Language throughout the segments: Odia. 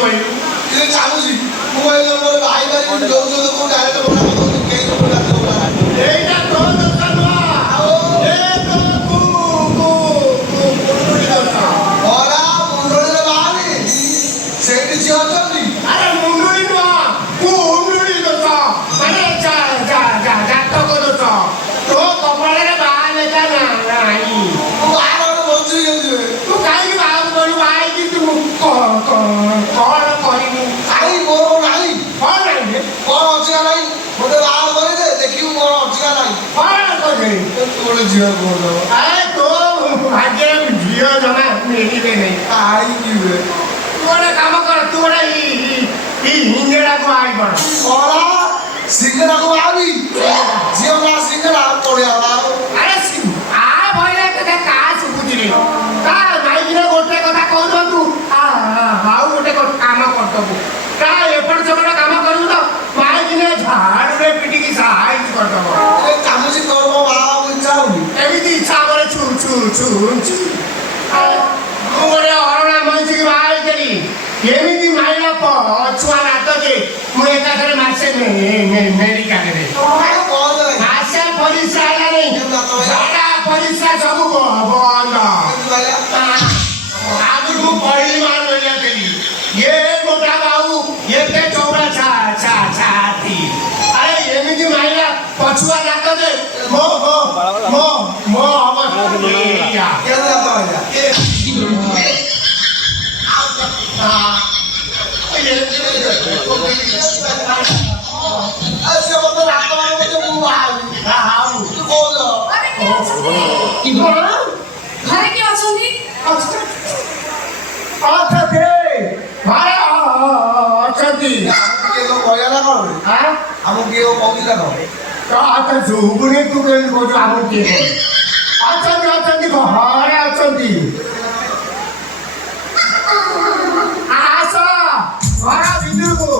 କହିଲୁ ये चाहूसी मोबाइल नंबर भाई भाई जो जो को डायरेक्ट बोला तो के को बोला तो ଏଇଟା ତୋ ଦୋଷ ନୁହଁ ଏ ତୋ ओरा मुंडले बानी सेठी जी अछंती ଆରେ ମୁଣ୍ଡୁଳି ନୁହଁ ମୁଣ୍ଡୁଳି ଦୋଷ ମାନେ ଜାତକ ଦୋଷ ତୋ କପାଳରେ ବାହା ଲେଖା ନାହିଁ बाहर बंजी गई ତୁ କାହିଁକି ବାହାକୁ ଗଲୁ ବାହା ହେଇକି ତୁ କ'ଣ କରିବୁ आई मोर नाही କ'ଣ ନାହିଁ कोन अछिया नाही मोटे बाहर करे दे देखियो मोर अछिया नाही କ'ଣ କରିବେ तोले जियो बोल ଆରେ ତୋ ଭାଗ୍ୟରେ ଝିଅ ଜମା ମିଳିବେ ନାହିଁ आई की वे ତୁ ଗୋଟେ କାମ କର ତୁ ଗୋଟେ ହିଞ୍ଜଡ଼ାକୁ ଆଇ ପଡ଼ ओरा सिंगरा को आवी जियो ना सिंगरा पड़िया ଆରେ ଆ ଭଇଲା କଥା କାହା ଶୁଭୁଛିରେ କା ମାଇକିରେ ଗୋଟେ କଥା କହୁଥିବ ତୁ ଆଉ ଗୋଟେ କାମ କରିଦେବୁ କା ଏପଟ ସେପଟ କାମ କରିବୁ ତ ମାଇକିରେ ଝାଡୁରେ ପିଟିକି ସାଇଜ କରିଦେବ ए चामुसी तोर मो बाबा इच्छा होनी ଏମିତି ଇଚ୍ଛା ଆମର ଛୁ ଛୁ ଛୁ ଛୁ ମୁଁ ଗୋଟେ ଅରଣା ମଣିଷିକି ବାହା ହେଇଥିଲି ଏମିତି ମାଇଲା ଛୁଆ ନାଟ ଯେ ମୁଁ ଏକାଥରେ ମାସେ ମେଡିକାଲରେ तुम्हारे कौन है ମାସେ ପରିସ୍ରା ହେଲା ନାହିଁ ଝାଡା ପରିସ୍ରା ସବୁ ବନ୍ଦ ଆଗରୁ ମୁଁ ପଢିଲି ମାର ରହିଯାଇଥିଲି ଏ ମୋଟା ବାବୁ ଏତେ ଚଉଡ଼ା ଛାତି ଆରେ ଏମିତି ମାଇଲା ପଛୁଆ ନାଟ ଯେ ମୋ ଅବସ୍ଥା ଏଇଆ। क्या जाता है ऐसे मतलब रात में मुझे मुंह आया तू कौन है अरे क्या घरे किए अछंती ଅଛନ୍ତି के को कहया ना कौन हम के को कौन ना कौन ଶୁଭୁନି ତୁ କେମିତି କହୁଛୁ ଆମକୁ କିଏ ଅଛନ୍ତି ଘରେ ଅଛନ୍ତି ଆସ ଘର ଭିତରକୁ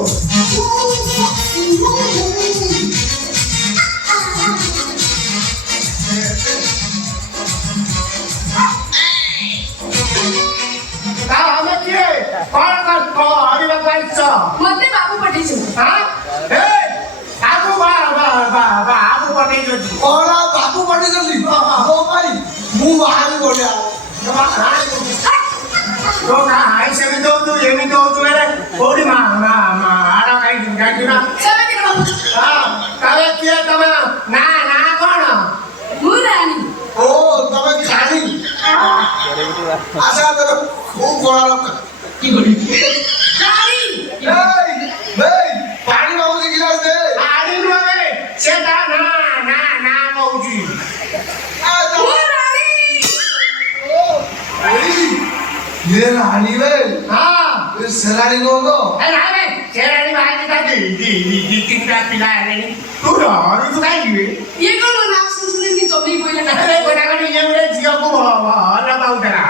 ଆମେ କିଏ କ'ଣ କରିବାକୁ ଆସିଛ मते बाबू पठेछ ବାବୁ ପଠେଇଛନ୍ତି और बाबू पढ़ी जल्दी ओ भाई मुंह बाहर बोलिया ସେମିତି ଦଉଛୁ ଏମିତି ଦଉଛୁ ହେଲେ କୋଉଠି ମାର ଖାଇଛୁ ନା सेवे के बाबू ତମେ କିଏ ତମେ ନା ନା କ'ଣ मुरानी ओ तमे खानी आशा तेरे खूब बड़ा लोग की बोली रानी भाई पानी बाबू जी गिलास दे ଆଣି ନୁହେଁ ସେଟା ନା ନା ନା କହୁଛି मुरानी ये रानी वे ହଁ ये सरानी को ନାଇଁ ସେରାଣି ବାହାରି ତା ଦି ତିନିଟା ପିଲା ହେଲେଣି ତୁ ଡରୁଛୁ କାହିଁକି ये कौन नाम सुनने नी जमी बोले ना ଆରେ ଗୋଟାକଟି ଇଏ ଗୋଟେ ଝିଅକୁ ଭଲ ପାଉଥିଲା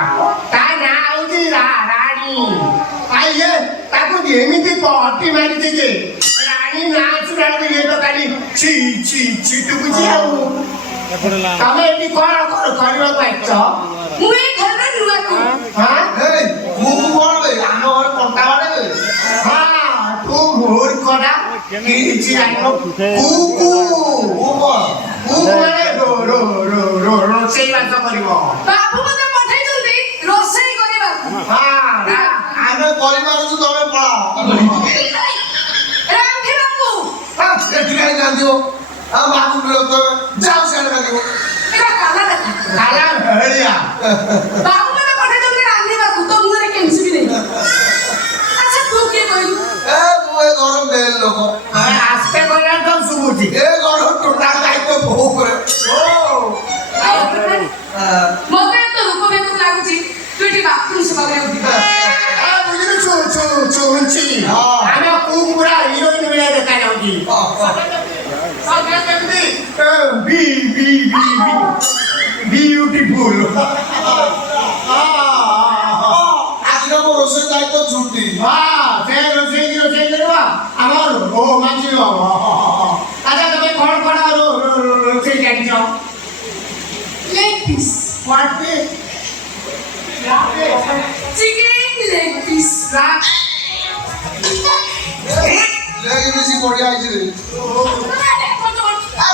ତା ନାଁ ହଉଛି ରାଣୀ ଆଉ ଇଏ ତାକୁ ଏମିତି ପଟି ମାରିଛି ଯେ ରାଣୀ ନାଁ ଶୁଣିବାକୁ ଇଏ ତ ଖାଲି ଛିଟୁକୁଛି ଆଉ ତମେ ଏଠି କ'ଣ କରିବାକୁ ଆସିଛ मुए घर रे नुआ को ହଁ ए मुंह कौन वे आम और पंटा वाले वे ହଁ ତୁ ମୂର୍ଖଟା କିଛି ଜାଣିନ କୁକୁ ମାନେ ରୋଷେଇ ବାସ କରିବ बाबू मते पठेछंती रोसई करबा ହଁ आमे परिवार जो तमे पड़ा रामधे बाबू हां ये दिखाई ना दियो आ बाबू बोलो तो जाओ सेड का दियो एका काला देखा ଖାଲା ଭଳିଆ बाबू मते पठेछंती रांधे बाबू तो मुरे केमसी भी नहीं अच्छा तू के कहलू ए मुए घर मेल लोक ଆସ୍ତେ କଲା ତ ଶୁଭୁଛି ए घर टोटा दायित्व बहु करे ଓ मते तो लोक बेक लागुची तू एटी बाथरूम से बागरे उठी ବୁଝିଲୁ ଚୁଞ୍ଚି ଆମେ କୁକୁ ପୁରା ହିରୋଇନ ଭଳିଆ ଦେଖାଯାଉଛି ସବେ କେମିତି ବିୟୁଟିଫୁଲ आज का वो रोसे दायित्व छुट्टी ସେ ରୋଷେଇ କରିବ ଆମର ଓ ମାଝି ଆଚ୍ଛା ତମେ କ'ଣ ରୋଷେଇ ଜାଣିଛ leg piece What is? Chicken leg piece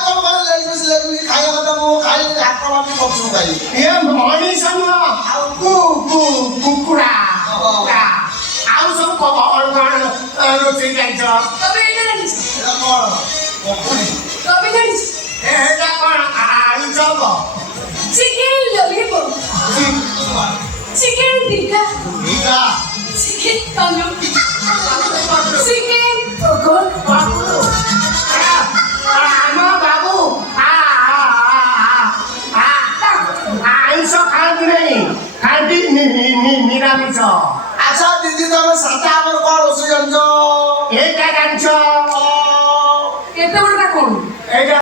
ତମ ଘରେ ଲେଗ ପିସ୍ ଖାଇବା କଥା ମୁଁ ଖାଇଲି ହାତ ମାପି ପଛକୁ ଖାଇଲି ଏ ମଣିଷ ନୁହଁ ଆଉ କୁକୁଡ଼ା ଆଉ ସବୁ କଣ ରୋଷେଇ ଜାଣିଛ ତମେ ଏଇଟା ଜାଣିଛ ଏଟା କଣ ପକୁଡି ତମେ ଜାଣିଛ ଏଇଟା କଣ ଆଳୁ ଚପ ଚିକେନ ଲଲିପପ ଚିକେନ ଟିକା ଏଇଟା চিকেন তন্দুরি চিকেন পকোড়া ଆମ ବାବୁ ଆଇଁଷ ଖାଆନ୍ତି ନାହିଁ ଖାଆନ୍ତି ନିରାମିଷ ଆଚ୍ଛା ଦିଦି ତମେ ସାଧା ଆମର କଣ ରୋଷେଇ ଜାଣିଛ ଏଇଟା ଜାଣିଛ କେତେ ବড়টা কোন ଏଇଟା